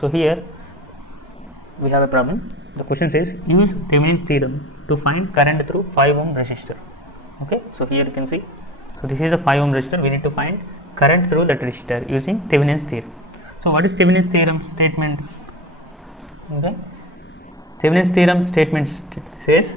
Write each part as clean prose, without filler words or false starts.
So here we have a problem. The question says use Thevenin's theorem to find current through 5 ohm resistor. Okay, so here you can see, so this is a 5 ohm resistor. We need to find current through that resistor using Thevenin's theorem. So what is Thevenin's theorem statement? Okay, Thevenin's theorem statement says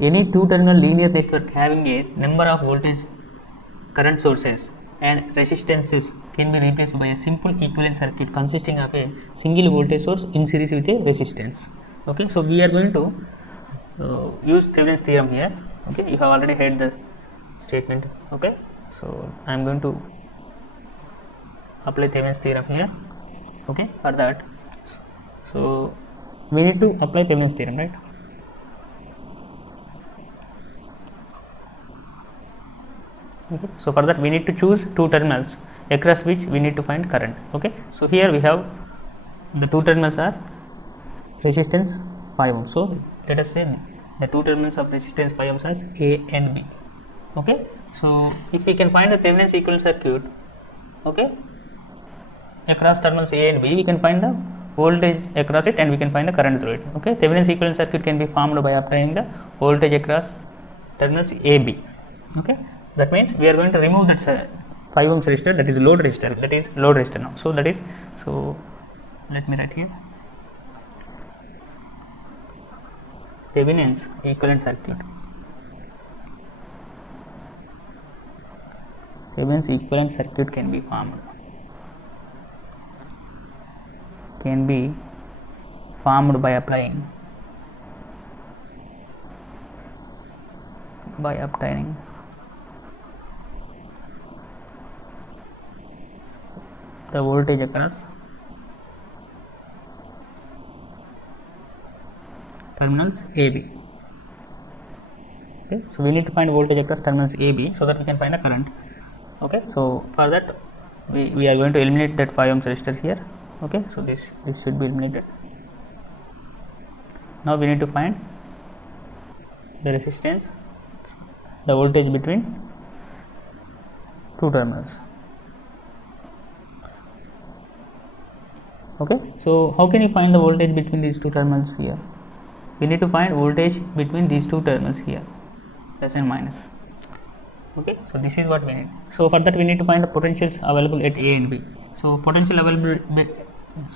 any two-terminal linear network having a number of voltage current sources and resistances can be replaced by a simple equivalent circuit consisting of a single voltage source in series with a resistance. Okay, so we are going to use Thevenin's theorem here. Okay, you have already heard the statement. Okay, so I am going to apply Thevenin's theorem here. Okay, for that, so we need to apply Thevenin's theorem, right? Okay, so for that we need to choose two terminals across which we need to find current. Okay, so here we have the two terminals are resistance 5 ohm. So let us say the two terminals of resistance 5 ohms as A and B. Okay, so if we can find the Thevenin's equivalent circuit, okay, across terminals A and B, we can find the voltage across it and we can find the current through it. Okay, Thevenin's equivalent circuit can be formed by obtaining the voltage across terminals A, B. Okay, that means we are going to remove that 5 ohms resistor, that is load resistor, now. So that is, so let me write here Thevenin's equivalent circuit. Thevenin's equivalent circuit can be formed by obtaining the voltage across terminals AB. Okay, so we need to find voltage across terminals AB so that we can find the current. Okay, so for that we are going to eliminate that 5 ohms resistor here. Okay, so this should be eliminated. Now we need to find the resistance, the voltage between two terminals. Okay, so how can you find the voltage between these two terminals here? We need to find voltage between these two terminals here, plus and minus. Okay, so this is what we need. So for that we need to find the potentials available at A and B. So potential available,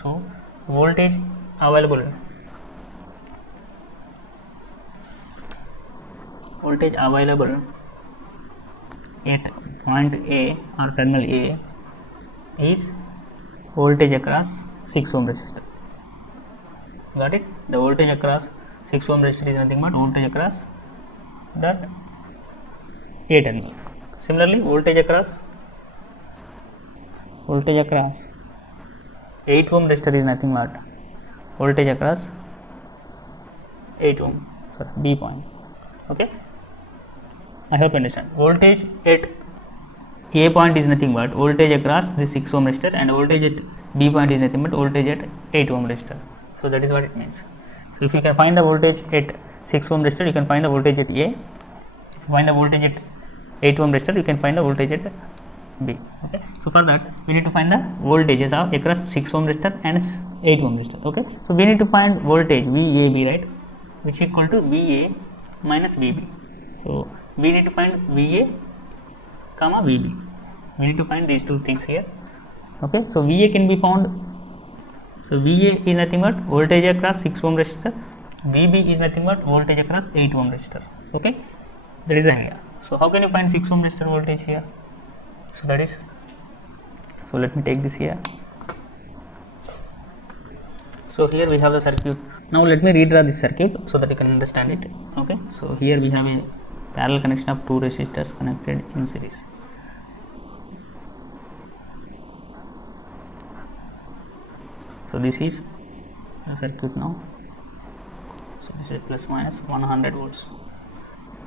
so voltage available at point A or terminal A is voltage across 6 ohm resistor. Got it? The voltage across 6 ohm resistor is nothing but voltage across that A terminal. Similarly, voltage across 8 ohm resistor is nothing but voltage across 8 ohm, sorry, B point. Okay, I hope you understand. Voltage at A point is nothing but voltage across the 6 ohm resistor, and voltage at B point is nothing but voltage at 8 ohm resistor. So that is what it means. So if you can find the voltage at 6 ohm resistor, you can find the voltage at A. If you find the voltage at 8 ohm resistor, you can find the voltage at B. Okay, so for that we need to find the voltages of across 6 ohm resistor and 8 ohm resistor. Okay, so we need to find voltage VAB, right, which is equal to VA minus VB. So we need to find VA comma VB. We need to find these two things here. Okay, so VA can be found. So VA is nothing but voltage across 6 ohm resistor. VB is nothing but voltage across 8 ohm resistor. Okay, that is the idea. So how can you find 6 ohm resistor voltage here? So that is, so let me take this here. So here we have the circuit. Now let me redraw this circuit so that you can understand it. Okay, so here we have a parallel connection of two resistors connected in series. So this is the circuit now. So this is plus minus 100 volts.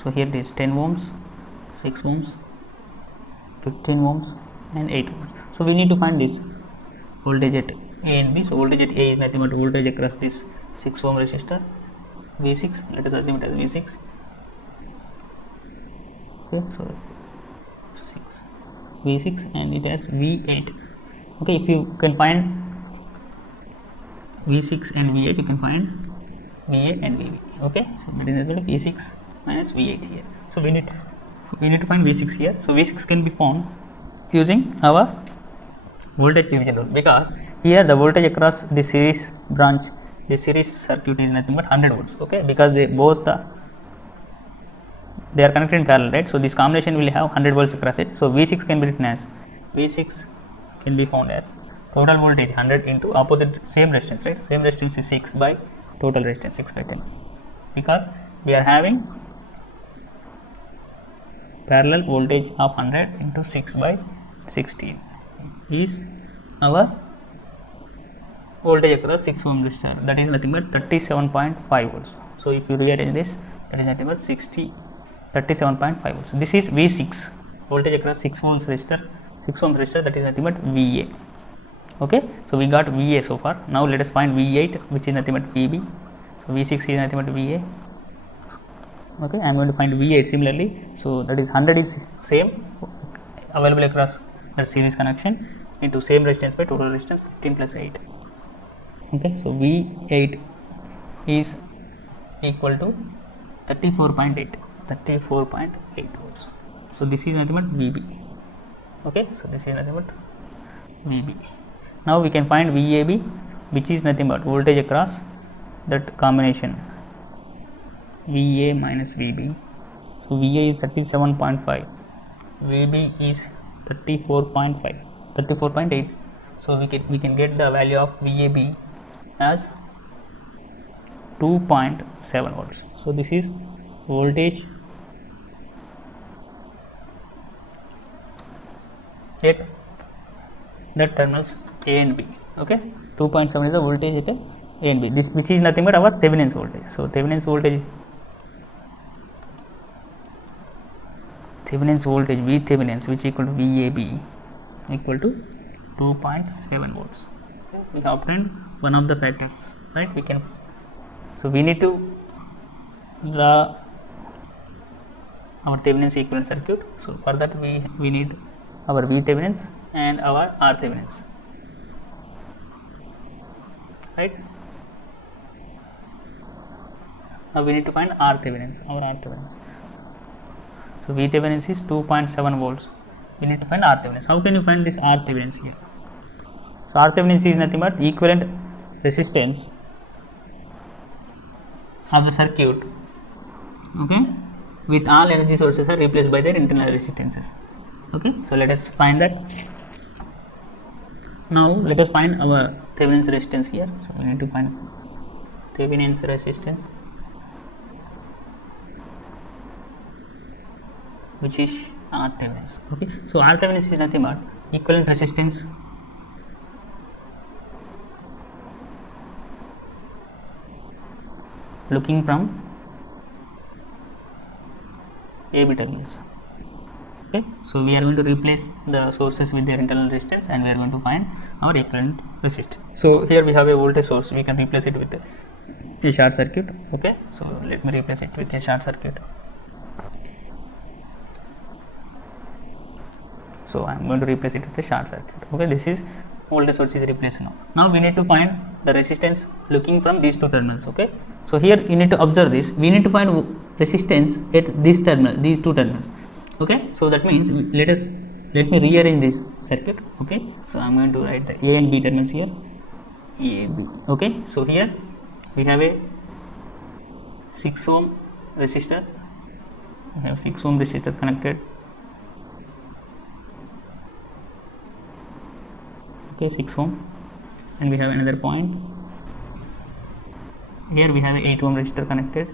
So here it is 10 ohms, 6 ohms, 15 ohms and 8 ohms. So we need to find this voltage at A and B. So voltage at A is nothing but voltage across this 6 ohm resistor V6. Let us assume it as V6. Okay, so 6 V6 and it has V8. Okay, if you can find V6 and V8, you can find V8 and VB. Okay, so that is equal to V6 minus V8 here. So we need to find V6 here. So V6 can be found using our voltage division rule, because here the voltage across the series branch, the series circuit is nothing but 100 volts. Okay, because they are connected in parallel, right? So this combination will have 100 volts across it. So V6 can be written as V6 can be found as total voltage 100 into opposite same resistance, right? Same resistance is 6 by total resistance 6 by 10, because we are having parallel voltage of 100 into 6 by 16 is our voltage across 6 ohm resistor, that is nothing but 37.5 volts. So if you rearrange this, that is nothing but 37.5 volts. This is V6, voltage across 6 ohms resistor, that is nothing but VA. Okay, so we got VA so far. Now let us find V8, which is nothing but VB. So V6 is nothing but VA. Okay, I am going to find V8 similarly. So that is 100 is same available across the series connection into same resistance by total resistance 15 plus 8. Okay, so V8 is equal to 34.8 volts. So this is nothing but VB. Okay, so this is nothing but VB. Now we can find VAB, which is nothing but voltage across that combination VA minus VB. So VA is 37.5, VB is 34.8. So we can get the value of VAB as 2.7 volts. So this is voltage at the terminals A and B. Okay, 2.7 is the voltage at A and B. This which is nothing but our Thevenin's voltage. So Thevenin's voltage V Thevenin's, which equal to VAB, equal to 2.7 volts. Okay. We have obtained one of the factors, right? So we need to draw our Thevenin's equivalent circuit. So for that we need our V Thevenin's and our R Thevenin's, right? Now we need to find our R Thevenin's. So V Thevenin's is 2.7 volts. We need to find R Thevenin's. How can you find this R Thevenin's here? So R Thevenin's is nothing but equivalent resistance of the circuit, okay, with all energy sources are replaced by their internal resistances. Okay, so let us find that. Now let us find our Thevenin's resistance here. So we need to find Thevenin's resistance, which is R Thevenin's. Okay, so R Thevenin's is nothing but equivalent resistance looking from AB terminals. Okay, so we are going to replace the sources with their internal resistance, and we are going to find our equivalent resistance. So here we have a voltage source. We can replace it with a short circuit. Okay, so let me replace it with a short circuit. So I am going to replace it with a short circuit. Okay, this is voltage source is replaced now. Now we need to find the resistance looking from these two terminals. Okay, so here you need to observe this. We need to find resistance at this terminal, these two terminals. Okay, so that means let me rearrange this circuit. Okay, so I am going to write the A and B terminals here, A and B. Okay, so here we have a 6 ohm resistor. We have 6 ohm resistor connected. Okay, 6 ohm, and we have another point. Here we have a 8 ohm resistor connected.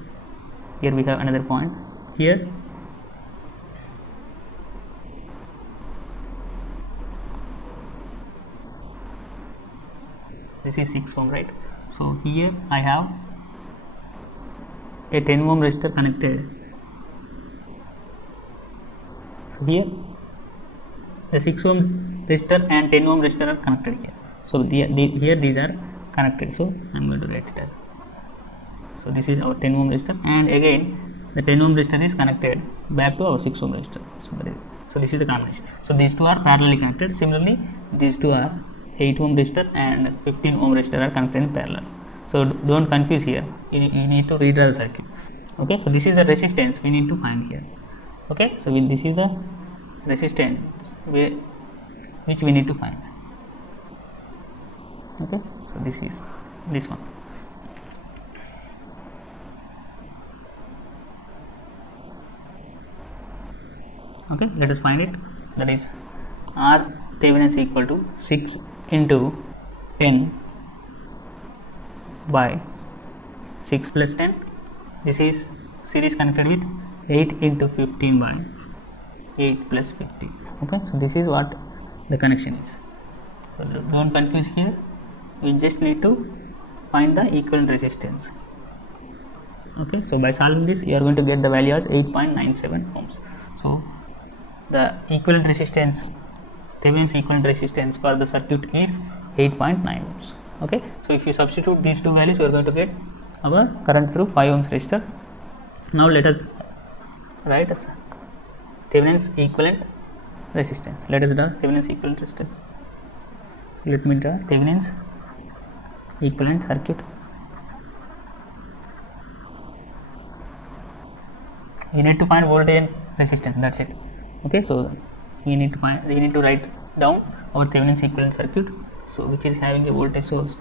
Here we have another point. Here this is 6 ohm, right? So here I have a 10 ohm resistor connected. So here the 6 ohm resistor and 10 ohm resistor are connected here. So here these are connected. So I am going to write it as, so this is our 10 ohm resistor, and again the 10 ohm resistor is connected back to our 6 ohm resistor. So this is the combination. So these two are parallelly connected. Similarly, these two are 8 ohm resistor and 15 ohm resistor are connected in parallel. So don't confuse here. You need to redraw the circuit. Okay, so this is the resistance we need to find here. Okay, so this is the resistance which we need to find. Okay, so this is this one. Okay, let us find it. That is R Thevenin is equal to 6 into 10 by 6 plus 10. This is series connected with 8 into 15 by 8 plus 50. Okay, so this is what the connection is. So don't confuse here. We just need to find the equivalent resistance. Okay, so by solving this, you are going to get the value as 8.97 ohms. So the equivalent resistance, Thevenin's equivalent resistance for the circuit is 8.9 ohms. Okay, so if you substitute these two values, you are going to get our current through 5 ohms resistor. Now let us write as Thevenin's equivalent resistance. Let us draw Thevenin's equivalent resistance. Let me draw Thevenin's equivalent circuit. You need to find voltage and resistance. That's it. Okay, so we need to write down our Thevenin's equivalent circuit. So which is having a voltage source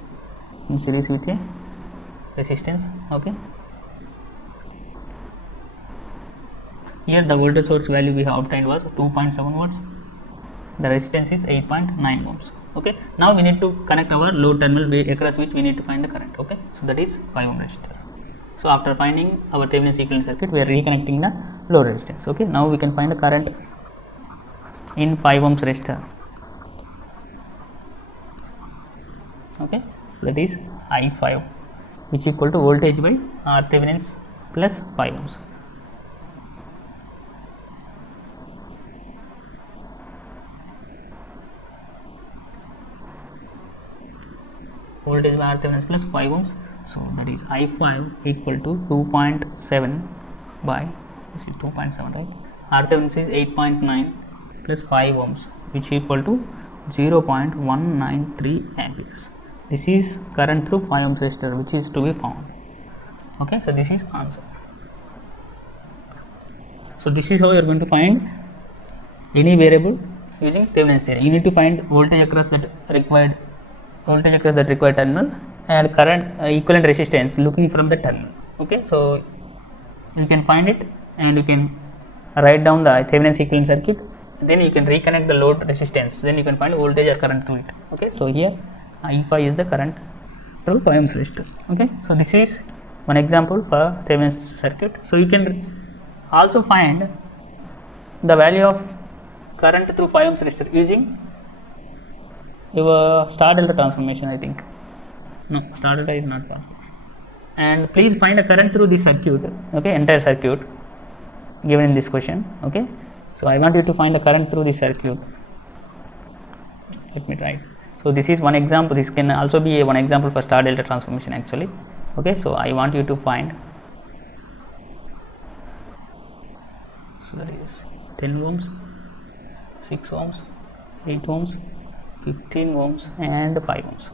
in series with a resistance. Okay, here the voltage source value we have obtained was 2.7 volts. The resistance is 8.9 ohms. Okay, now we need to connect our load terminal across which we need to find the current. Okay, so that is 5 ohm resistor. So after finding our Thevenin's equivalent circuit, we are reconnecting the load resistance. Okay, now we can find the current in 5 ohms resistor. Okay, so that is I5, which equal to voltage by R Thevenin's plus 5 ohms. Voltage by R Thevenin's plus 5 ohms. So that is I5 equal to 2.7 by, this is 2.7, right? R Thevenin's is 8.9 plus 5 ohms, which equal to 0.193 amperes. This is current through 5 ohms resistor, which is to be found. Okay, so this is answer. So this is how you are going to find any variable using Thevenin's theorem. You need to find voltage across that required terminal and current equivalent resistance looking from the terminal. Okay, so you can find it and you can write down the Thevenin's equivalent circuit. Then you can reconnect the load resistance. Then you can find voltage or current through it. Okay, so here I5 is the current through 5 ohms resistor. Okay, so this is one example for Thevenin's circuit. So you can also find the value of current through 5 ohms resistor using your star delta transformation. I think no, star delta is not possible. And please find a current through this circuit. Okay, entire circuit given in this question. Okay, so I want you to find the current through this circuit. Let me try. So this is one example. This can also be one example for star delta transformation actually. Okay, so I want you to find, so that is 10 ohms, 6 ohms, 8 ohms, 15 ohms and 5 ohms.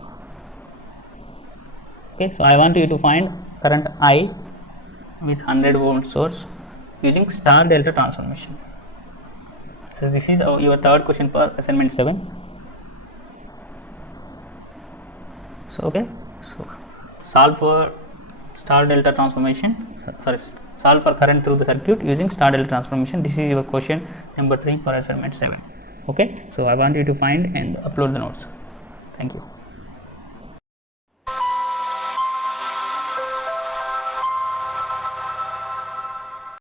Okay, so I want you to find current I with 100 volt source using star delta transformation. So this is your third question for assignment 7. So okay, so solve for star delta transformation, solve for current through the circuit using star delta transformation. This is your question number 3 for assignment 7. Okay, so I want you to find and upload the notes. Thank you.